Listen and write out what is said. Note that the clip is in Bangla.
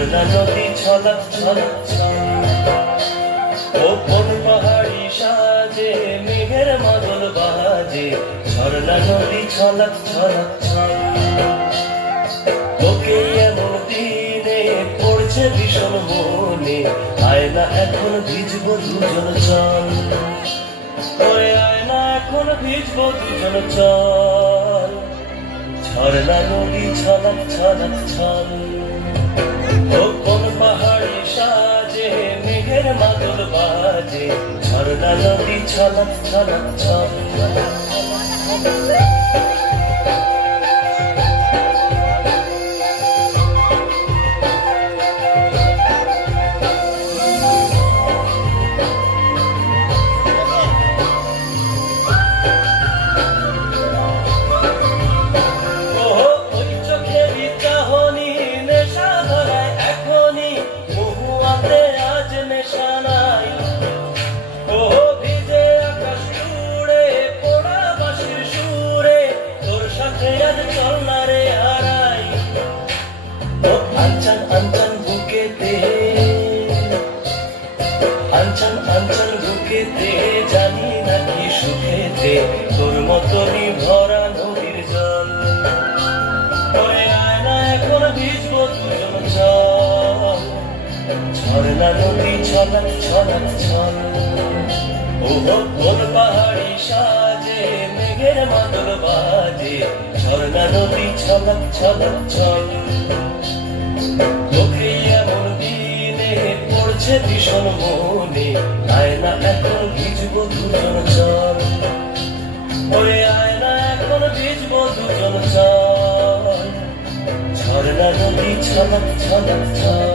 ঝর্ণা নদী ছলক ছলক ছল। ও কোন পাহাড়ি সাজে মেঘের মাদল বাজে, ঝর্ণা নদী ছলক ছলক ছল। তোকে এমন দিনে পড়ছে ভীষণ মনে, আয় না এখন ভিজবো দুজন চল। ওরে আয় না এখন ভিজবো দুজন চল। ঝর্ণা নদী ছলক ছলক ছল। ও কোন পাহাড়ি সাজে মেঘের মাদল বাজে, ঝর্ণা নদী ছলক ছলক ছল। আঞ্চল আঞ্চল বুকেতে জানি নাকি সুখেতে, তোর মতনই ভরা নদীর জল। ওরে আয় না এখন ভিজবো দুজন চল। ঝর্ণা নদী ছলক ছলক ছল। ও কোন পাহাড়ি সাজে মেঘের মাদল বাজে, ঝর্ণা নদী ছলক ছলক ছল। তোকে এমন দিনে পড়ছে ভীষণ মনে, আয় না এখন ভিজবো দুজন চল। ওরে আয় না এখন ভিজবো দুজন চল। ঝর্ণা নদী ছলক ছলক ছল।